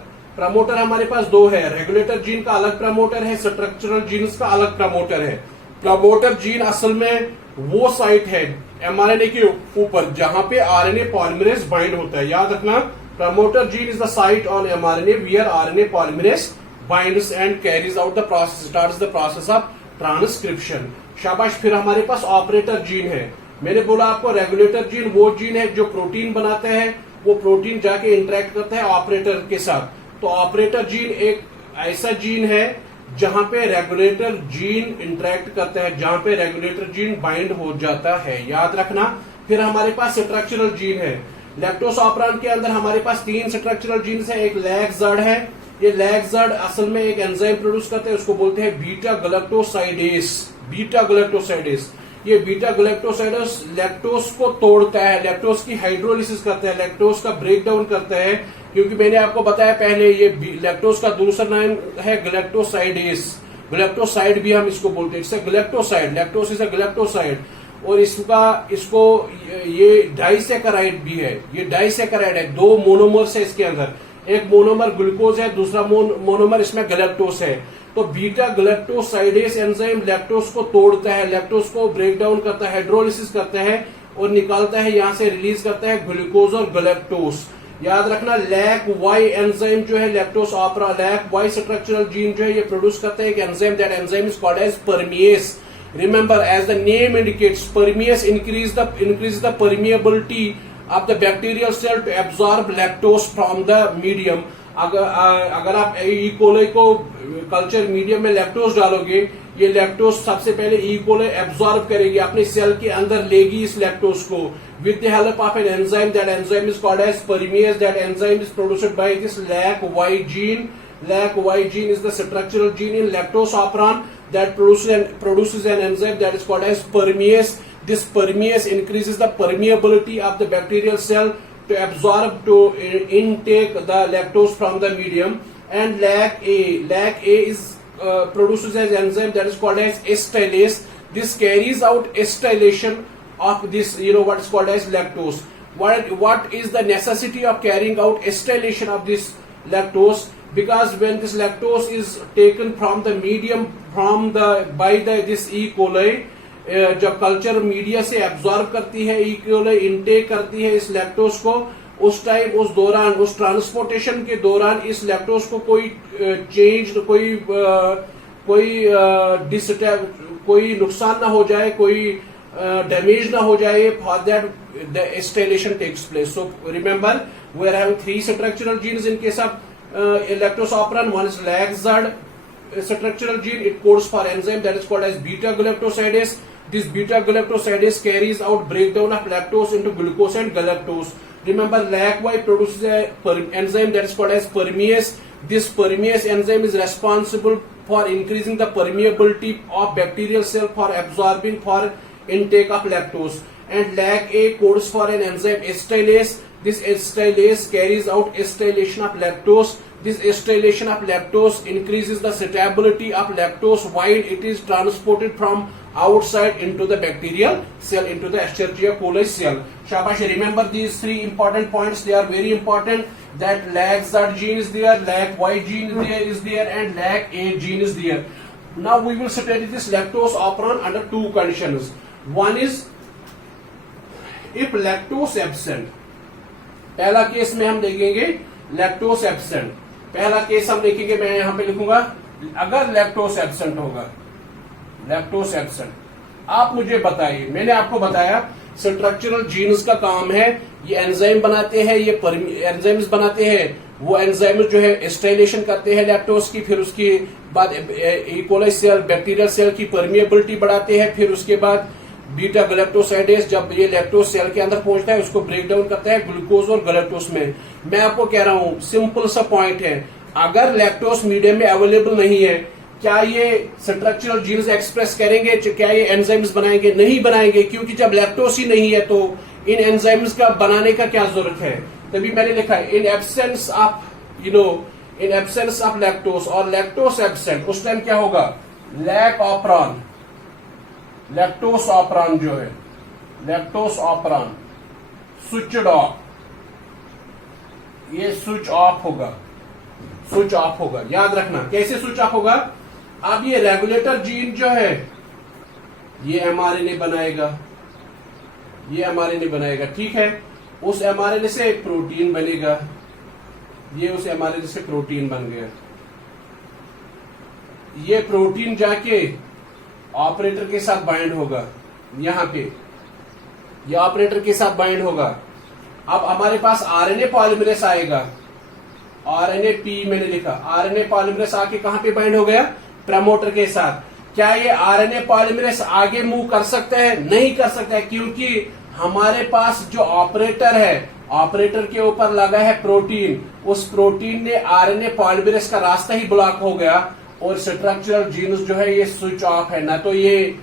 हमारे पास 2 है, रेगुलेटर जीन का अलग प्रमोटर है, स्ट्रक्चरल जीन्स का अलग प्रमोटर है। प्रमोटर जीन असल में वो साइट है एमआरएनए के ऊपर जहां पे आरएनए पॉलीमरेज बाइंड होता है। याद रखना, promoter gene is the site on mRNA where RNA polymerase binds and carries out the process, starts the process of transcription. शाबाश। फिर हमारे पास ऑपरेटर जीन है। मैंने बोला आपको रेगुलेटर जीन वो जीन है जो प्रोटीन बनाता है, वो प्रोटीन जाके इंटरेक्ट करता है ऑपरेटर के साथ। तो ऑपरेटर जीन एक ऐसा जीन है जहां पे रेगुलेटर जीन इंटरेक्ट करता है, जहां पे रेगुलेटर जीन बाइंड हो जाता है। याद रखना। फिर हमारे पास स्ट्रक्चरल जीन है। लैक्टोस ऑपरान के अंदर हमारे पास 3 स्ट्रक्चरल जीन्स है। एक लैक Z है, ये लैक Z असल में एक एंजाइम प्रोड्यूस करते हैं, उसको बोलते हैं बीटा गैलेक्टोसाइडेस। ये बीटा गैलेक्टोसाइडेस लैक्टोस को तोड़ता है, लैक्टोस की हाइड्रोलिसिस करता है, लैक्टोस का ब्रेक डाउन करता है। क्योंकि मैंने आपको बताया पहले ये लैक्टोस का दूसरा नाम है गैलेक्टोसाइडेस, गैलेक्टोसाइड भी हम इसको बोलते हैं। इससे galactoside, lactose is a galactoside. और इसको ये डाइसैकेराइड भी है, ये डाइसैकेराइड है। 2 मोनोमर्स है इसके अंदर, एक मोनोमर ग्लूकोज है, दूसरा मोनोमर इसमें गैलेक्टोस है। तो बीटा गैलेक्टोसाइडेस एंजाइम लैक्टोस को तोड़ता है, लैक्टोस को ब्रेक डाउन करता है, हाइड्रोलिसिस करता है और निकालता है, यहां से रिलीज करता है ग्लूकोज और गैलेक्टोस। याद रखना, लैक Y एंजाइम जो है lactose operon, lac Y structural gene जो है ये प्रोड्यूस करता है एक enzyme, that enzyme is called as permease. Remember, as the name indicates, permease increase the permeability of the bacterial cell to absorb lactose from the medium. अगर आप E coli को culture medium में lactose डालोगे, ये lactose सबसे पहले E coli absorb करेगी, अपने सेल के अंदर लेगी इस लैक्टोस को with the help of an enzyme. That enzyme is called as permease. That enzyme is produced by this lac Y gene. Lac Y gene is the structural gene in lactose operon that produces an enzyme that is called as permease. This permease increases the permeability of the bacterial cell to absorb, to intake the lactose from the medium. And lac A is produces an enzyme that is called as acetylase. This carries out acetylation of this, what is called as lactose. What is the necessity of carrying out acetylation of this lactose? Because when this lactose is taken from the medium, by this E. coli, जब culture media से absorb करती है, E coli intake करती है इस lactose को, उस time, उस दौरान, उस ट्रांसपोर्टेशन के दौरान इस लैक्टोस को कोई नुकसान ना हो जाए, कोई डैमेज ना हो जाए, for that the acetylation takes place. So remember, we are having 3 structural genes in case of lactose operon. One is LAC-Z structural gene. It codes for enzyme that is called as beta galactosidase. This beta galactosidase carries out breakdown of lactose into glucose and galactose. Remember, LAC-Y produces an enzyme that is called as permease. This permease enzyme is responsible for increasing the permeability of bacterial cell for absorbing, for intake of lactose. and lag A codes for an enzyme acetylase. This acetylase carries out acetylation of lactose. This acetylation of lactose increases the stability of lactose while it is transported from outside into the bacterial cell, into the Escherichia coli cell. Shabash, remember these three important points. They are very important. That lag Z gene is there, lag Y gene is there, and lag A gene is there. Now we will study this lactose operon under two conditions. One is if lactose absent. पहला case में हम देखेंगे lactose absent. पहला case हम देखेंगे, मैं यहां पे लिखूंगा अगर लैक्टोस एब्सेंट होगा, लैक्टोस एब्सेंट. आप मुझे बताइए, मैंने आपको बताया स्ट्रक्चरल जीन्स का काम है, ये एंजाइम बनाते हैं, ये एंजाइम्स बनाते हैं. वो एंजाइम जो है एस्टाइलेशन करते हैं लैक्टोस की, फिर उसके बाद E coli cell, bacterial cell की परमिएबिलिटी बढ़ाते हैं, फिर उसके बाद बीटा गैलेक्टोसाइडेज जब ये लैक्टोस सेल के अंदर पहुंचता है उसको ब्रेक डाउन करता है ग्लूकोज और गैलेक्टोस में. मैं आपको कह रहा हूं सिंपल सा पॉइंट है, अगर लैक्टोस मीडियम में अवेलेबल नहीं है, क्या ये स्ट्रक्चरल जीन्स एक्सप्रेस करेंगे? क्या ये एंजाइम्स बनाएंगे? नहीं बनाएंगे, क्योंकि जब लैक्टोस ही नहीं है तो इन एंजाइम्स का बनाने का क्या जरूरत है. तभी मैंने लिखा है in absence of in absence of lactose और लैक्टोस एब्सेंट, उस टाइम क्या होगा? लैक ऑपरॉन, लैक्टोस ऑपरॉन जो है, लैक्टोस ऑपरॉन स्विच्ड ऑफ, ये स्विच ऑफ होगा, स्विच ऑफ होगा. याद रखना कैसे स्विच ऑफ होगा. अब ये रेगुलेटर जीन जो है ये एमआरएनए बनाएगा, ये एमआरएनए बनाएगा, ठीक है. उस एमआरएनए से प्रोटीन बनेगा, ये उस एमआरएनए से प्रोटीन बन गया. ये प्रोटीन जाके ऑपरेटर के साथ बाइंड होगा, यहां पे ये ऑपरेटर के साथ बाइंड होगा. अब हमारे पास आरएनए पॉलीमरेज आएगा, आरएनए पी मैंने लिखा, आरएनए पॉलीमरेज आके कहां पे बाइंड हो गया? प्रमोटर के साथ. क्या ये आरएनए पॉलीमरेज आगे मूव कर सकता है? नहीं कर सकता है, क्योंकि हमारे पास जो ऑपरेटर है, ऑपरेटर के ऊपर लगा है प्रोटीन, उस प्रोटीन ने आरएनए पॉलीमरेज का रास्ता ही ब्लॉक हो गया और स्ट्रक्चरल जीन्स जो है ये स्विच ऑफ है. ना तो ये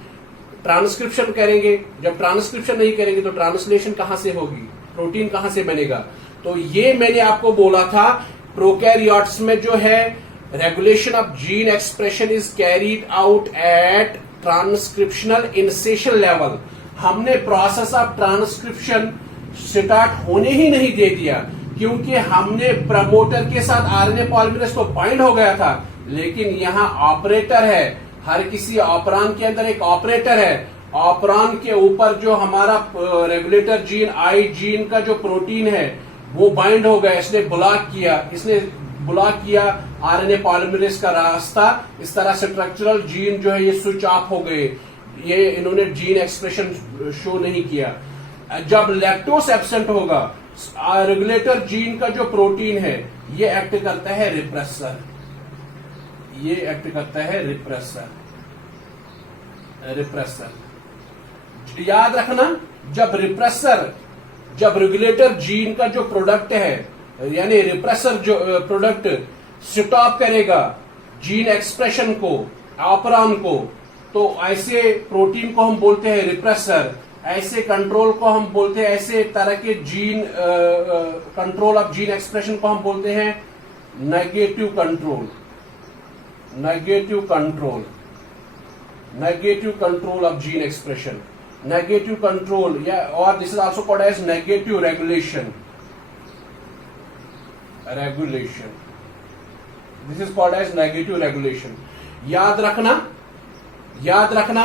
ट्रांसक्रिप्शन करेंगे, जब ट्रांसक्रिप्शन नहीं करेंगे तो ट्रांसलेशन कहां से होगी, प्रोटीन कहां से बनेगा. तो ये मैंने आपको बोला था प्रोकैरियोट्स में जो है regulation of gene expression is carried out at transcriptional initiation level. हमने प्रोसेस ऑफ ट्रांसक्रिप्शन स्टार्ट होने ही नहीं दे दिया, क्योंकि हमने प्रमोटर के साथ आरएनए पॉलीमरेज तो बाइंड हो गया था, लेकिन यहाँ ऑपरेटर है. हर किसी ऑपरान के अंदर एक ऑपरेटर है. ऑपरान के ऊपर जो हमारा रेगुलेटर जीन, आई जीन का जो प्रोटीन है वो बाइंड हो गया, इसने ब्लॉक किया आरएनए पॉलीमरेज का रास्ता. इस तरह स्ट्रक्चरल जीन जो है ये स्विच ऑफ हो गए, ये इन्होंने जीन एक्सप्रेशन शो नहीं किया. जब लैक्टोस एब्सेंट होगा, रेगुलेटर जीन का जो प्रोटीन है ये एक्ट करता है रिप्रेसर, ये एक्ट करता है रिप्रेसर. याद रखना, जब रेगुलेटर जीन का जो प्रोडक्ट है, यानी रिप्रेसर जो प्रोडक्ट स्टॉप करेगा जीन एक्सप्रेशन को, ऑपरॉन को, तो ऐसे प्रोटीन को हम बोलते हैं रिप्रेसर, ऐसे कंट्रोल को हम बोलते हैं, ऐसे तरह के gene control of gene expression को हम बोलते हैं negative control. Negative control of gene expression, negative control, or this is also called as negative regulation. This is called as negative regulation. याद रखना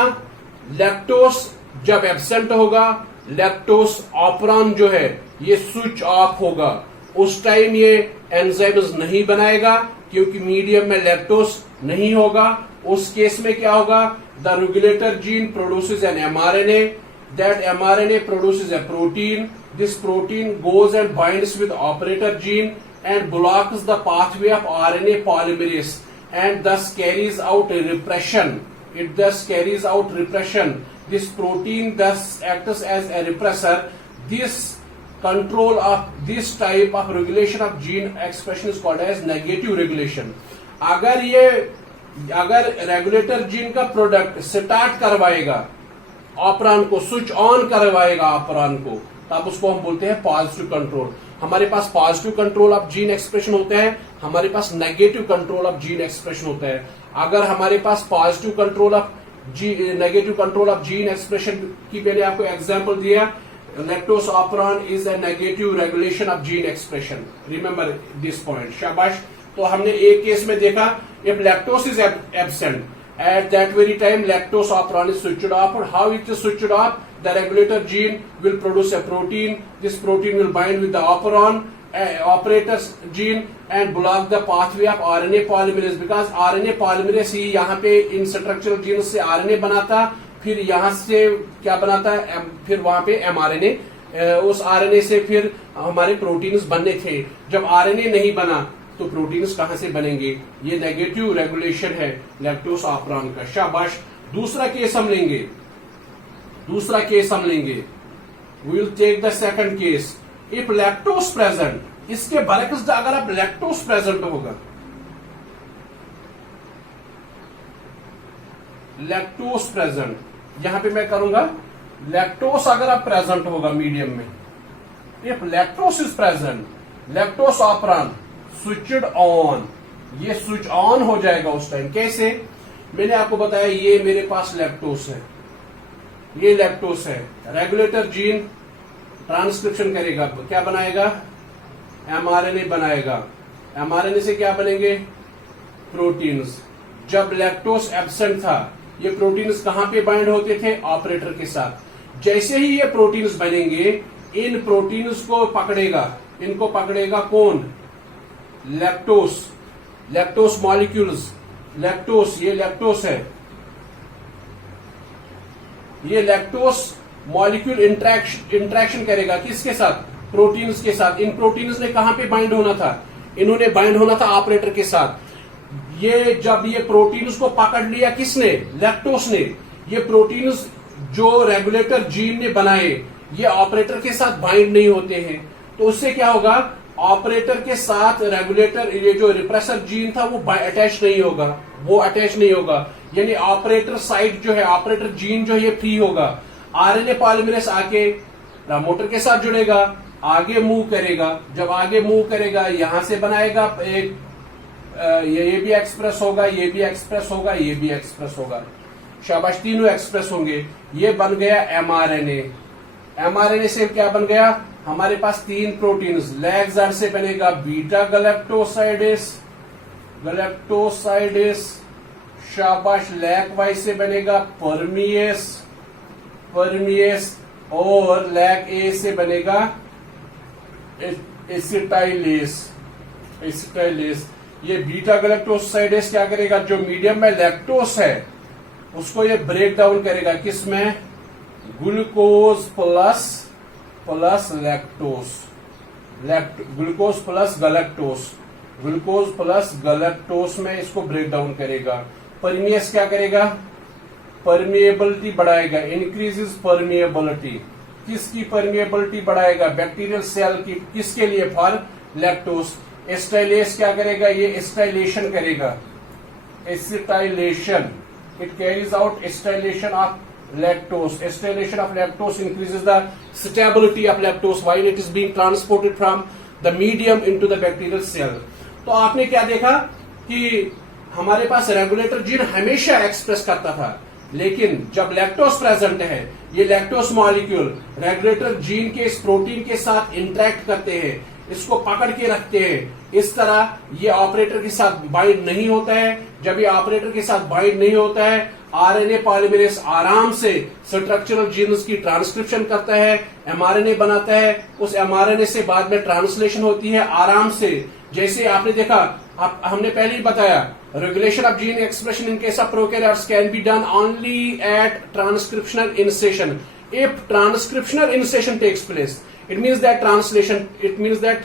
लैक्टोस जब एब्सेंट होगा, लैक्टोस ऑपरॉन जो है ये स्विच ऑफ होगा. उस टाइम ये एंजाइम्स नहीं बनाएगा, क्योंकि मीडियम में लैक्टोस नहीं होगा. उस केस में क्या होगा? The regulator gene produces an mRNA, that mRNA produces a protein, this protein goes and binds with operator gene and blocks the pathway of RNA polymerase and thus carries out repression. It thus carries out repression. This protein thus acts as a repressor. This control of this type of regulation of gene expression is called as negative regulation. अगर regulator gene का product start करवाएगा ऑपरान को switch on करवाएगा ऑपरान को, तब उसको हम बोलते हैं पॉजिटिव कंट्रोल। हमारे पास positive control of gene expression होता है, हमारे पास negative control of gene expression होता है। अगर हमारे पास positive control of negative control of gene expression की मैंने आपको एग्जांपल दिया, lactose operon is a negative regulation of gene expression, remember this point, शाबाश। तो हमने एक केस में देखा, if lactose is absent at that very time lactose operon is switched off, or how it is switched off, the regulator gene will produce a protein, this protein will bind with the operon operator's gene and block the pathway of RNA polymerase, because RNA polymerase ही यहाँ पे इन structural gene से RNA बनाता, फिर यहाँ से क्या बनाता है, फिर वहां पे mRNA, उस RNA से फिर हमारे प्रोटीन्स बनने थे। जब RNA नहीं बना तो प्रोटीन्स कहां से बनेंगे, ये नेगेटिव रेगुलेशन है लैक्टोस ऑपरान का, शाबाश। दूसरा केस हम लेंगे, we will take the second case, if lactose present, इसके बरक्स अगर आप लैक्टोस प्रेजेंट होगा, लैक्टोस प्रेजेंट, यहां पे मैं करूंगा लैक्टोस अगर आप प्रेजेंट होगा मीडियम में, if lactose is present, lactose operon switched on, ये स्विच ऑन हो जाएगा उस टाइम। कैसे, मैंने आपको बताया ये मेरे पास लैक्टोस है, ये लैक्टोस है, रेगुलेटर जीन ट्रांसक्रिप्शन करेगा, क्या बनाएगा, mRNA बनाएगा, mRNA से क्या बनेंगे, प्रोटीन्स। जब लैक्टोस एब्सेंट था, ये प्रोटीन्स कहां पे बाइंड होते थे, ऑपरेटर के साथ। जैसे ही ये प्रोटीन्स बनेंगे, इन प्रोटीन्स को पकड़ेगा, इनको पकड़ेगा कौन, लैक्टोस मॉलिक्यूल्स, लैक्टोस, ये लैक्टोस है, ये लैक्टोस मॉलिक्यूल इंट्रैक्शन करेगा किसके साथ, प्रोटीन्स के साथ। इन प्रोटीन्स ने कहां पे बाइंड होना था, इन्होंने बाइंड होना था ऑपरेटर के साथ। ये जब ये प्रोटीन्स को पकड़ लिया किसने, लैक्टोस ने, ये प्रोटीन्स जो रेगुलेटर जीन ने बनाए, ये ऑपरेटर के साथ बाइंड नहीं होते हैं, तो उससे क्या होगा, ऑपरेटर के साथ रेगुलेटर, ये जो रिप्रेसर जीन था वो अटैच नहीं होगा, वो अटैच नहीं होगा, यानी ऑपरेटर साइट जो है, ऑपरेटर जीन जो है ये फ्री होगा। आरएनए पॉलीमरेज आके प्रमोटर के साथ जुड़ेगा, आगे मूव करेगा, जब आगे मूव करेगा यहां से बनाएगा एक, ये भी एक्सप्रेस होगा, ये भी एक्सप्रेस होगा, ये भी एक्सप्रेस होगा, शाबाश, तीनों एक्सप्रेस होंगे। ये बन गया एमआरएनए, एमआरएनए से क्या बन गया, हमारे पास तीन प्रोटीन्स, लैग से बनेगा बीटा गैलेक्टोसाइडेस, शाबाश, लैग वाई से बनेगा परमिएस, और लैग ए से बनेगा एसिटाइलेस। ये बीटा गैलेक्टोसाइडेस क्या करेगा, जो मीडियम में लैक्टोस है उसको ये ब्रेक डाउन करेगा, किसमें, glucose plus lactose, glucose plus galactose में इसको ब्रेक डाउन करेगा। परमिएस क्या करेगा, परमिएबिलिटी बढ़ाएगा, इंक्रीजेस परमिएबिलिटी, किसकी परमिएबिलिटी बढ़ाएगा, बैक्टीरियल सेल की, किसके लिए, फॉर लैक्टोस। एस्टाइलेस क्या करेगा, ये एस्टाइलेशन करेगा, acetylation, it carries out acetylation of lactose. Acetylation of lactose increases the stability of lactose while it is being transported from the medium into the bacterial cell. तो आपने क्या देखा कि हमारे पास रेगुलेटर जीन हमेशा एक्सप्रेस करता था, लेकिन जब लैक्टोस प्रेजेंट है, ये लैक्टोस मॉलिक्यूल रेगुलेटर जीन के इस प्रोटीन के साथ इंटरेक्ट करते हैं, इसको पकड़ के रखते हैं। इस तरह ये ऑपरेटर के साथ बाइंड नहीं होता है। जब ये ऑपरेटर के साथ बाइंड नहीं होता है, आरएनए पॉलीमरेज आराम से स्ट्रक्चरल जीन्स की ट्रांसक्रिप्शन करता है, एमआरएनए बनाता है, उस एमआरएनए से बाद में ट्रांसलेशन होती है आराम से। जैसे आपने देखा, हमने पहले ही बताया, regulation of gene expression in case of prokaryotes can be done only at transcriptional initiation. If transcriptional initiation takes place, it means that translation, it means that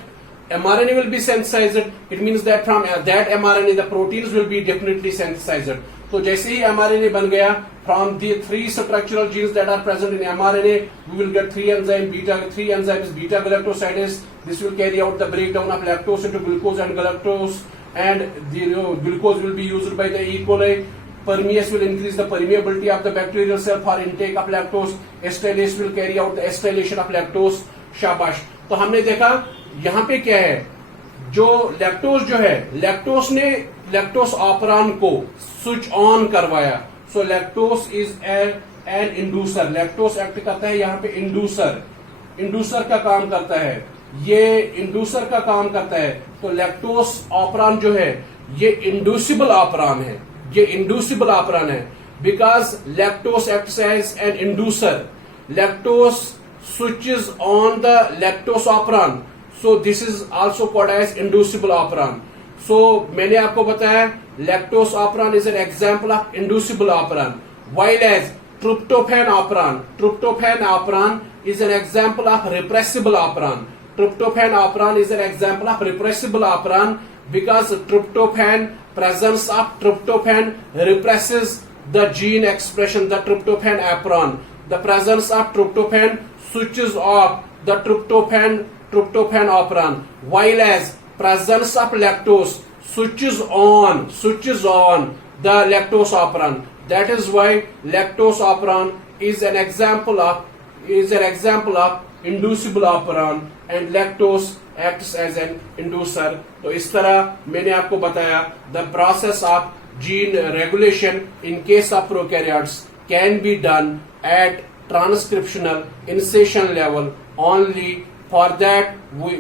mRNA will be synthesized, it means that from that mRNA the proteins will be definitely synthesized. तो जैसे ही mRNA बन गया, from the three structural genes that are present in mRNA, we will get three enzymes beta galactosidase. This will carry out the breakdown of lactose into glucose and galactose, and the glucose will be used by the E. coli Permease will increase the permeability of the bacterial cell for intake of lactose. Acetylase will carry out the acetylation of lactose. शाबाश। तो हमने देखा यहाँ पे क्या है, जो lactose जो है, लैक्टोस ने लैक्टोस ऑपरान को स्विच ऑन करवाया। So lactose is an inducer. Lactose act करता है यहाँ पे इंड्यूसर का काम करता है, ये इंड्यूसर का काम करता है। तो लैक्टोस ऑपरान जो है ये इंड्यूसिबल ऑपरान है, ये इंड्यूसिबल ऑपरान है because lactose acts as an inducer. Lactose switches on the lactose operon, so this is also called as inducible operon. So मैंने आपको बताया lactose operon is an example of inducible operon, while as tryptophan operon is an example of repressible operon. Tryptophan operon is an example of repressible operon because presence of tryptophan represses the gene expression, the tryptophan operon. The presence of tryptophan switches off the tryptophan operon, while as presence of lactose switches on the lactose operon. That is why lactose operon is an example of inducible operon and lactose acts as an inducer. तो इस तरह मैंने आपको बताया the process of gene regulation in case of prokaryotes can be done at transcriptional insertion level only. For that,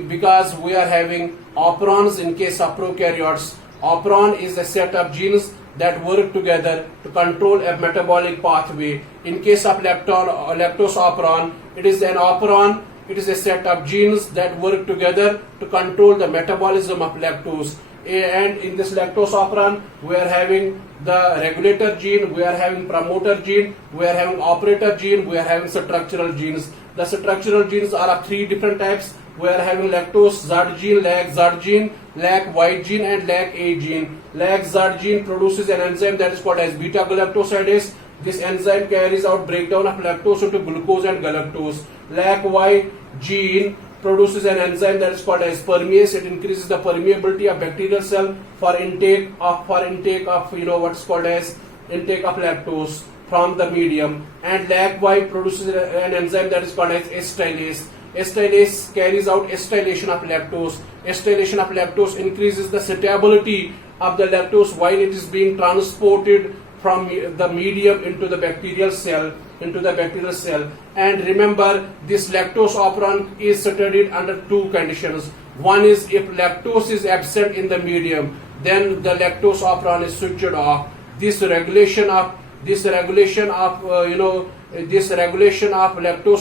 because we are having operons in case of prokaryotes. Operon is a set of genes that work together to control a metabolic pathway. In case of lactose operon, it is an operon. It is a set of genes that work together to control the metabolism of lactose. And in this lactose operon, we are having the regulator gene, we are having promoter gene, we are having operator gene, we are having structural genes. The structural genes are of three different types. We are having lactose Z gene, lac Z gene, lac Y gene, and lac A gene. Lac Z gene produces an enzyme that is called as beta galactosidase. This enzyme carries out breakdown of lactose into glucose and galactose. Lac Y gene produces an enzyme that is called as permease. It increases the permeability of bacterial cell for intake of what's called as intake of lactose from the medium. And lac Y produces an enzyme that is called as acetylase. Acetylase carries out acetylation of lactose. Acetylation of lactose increases the stability of the lactose while it is being transported from the medium into the bacterial cell. And remember, this lactose operon is studied under two conditions. One is if lactose is absent in the medium, then the lactose operon is switched off. This regulation of lactose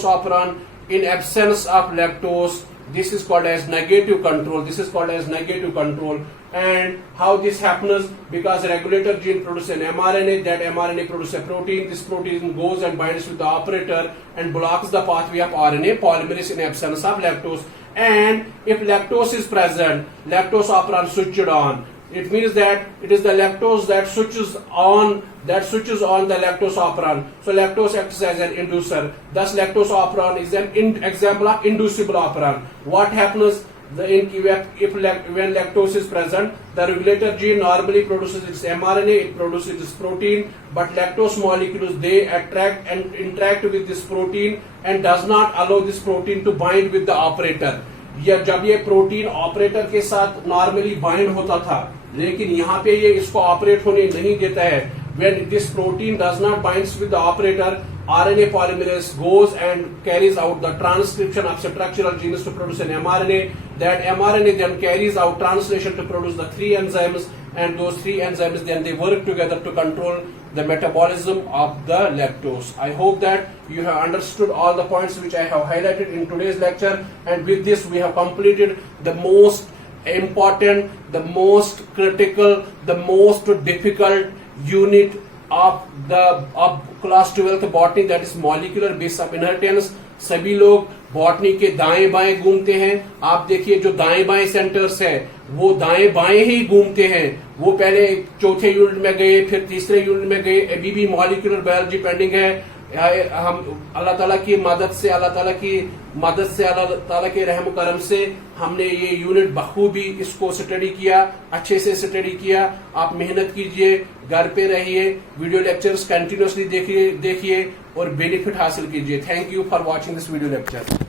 operon in absence of lactose, this is called as negative control. And how this happens? Because regulator gene produces an mRNA, that mRNA produces a protein. This protein goes and binds with the operator and blocks the pathway of RNA polymerase in absence of lactose. And if lactose is present, lactose operon switched on. It means that it is the lactose that switches on the lactose operon. So lactose acts as an inducer. Thus lactose operon is an example of inducible operon. What happens when lactose is present? The regulator gene normally produces its mRNA, it produces its protein, but lactose molecules, they attract and interact with this protein and does not allow this protein to bind with the operator. जब ये protein operator के साथ normally bind होता था, लेकिन यहाँ पे ये इसको ऑपरेट होने नहीं देता है. When this protein does not binds with the operator, RNA polymerase goes and carries out the transcription of structural genes to produce an mRNA. That mRNA then carries out translation to produce the three enzymes, and those three enzymes then they work together to control the metabolism of the lactose. I hope that you have understood all the points which I have highlighted in today's lecture, and with this we have completed the most important, the most critical, the most difficult unit of class 12th botany, that is molecular basis of inheritance. सभी लोग botany के दाएं बाएं घूमते हैं. आप देखिए जो दाएं बाएं सेंटर्स है वो दाएं बाएं ही घूमते हैं. वो पहले चौथे यूनिट में गए, फिर तीसरे यूनिट में गए. अभी भी मॉलिक्यूलर बायोलॉजी पेंडिंग है. हम अल्लाह ताला की मदद से अल्लाह ताला के रहम करम से हमने ये यूनिट बखूबी इसको स्टडी किया, अच्छे से स्टडी किया। आप मेहनत कीजिए, घर पे रहिए, वीडियो लेक्चर्स कंटिन्यूसली देखिए और बेनिफिट हासिल कीजिए। Thank you for watching this video lecture.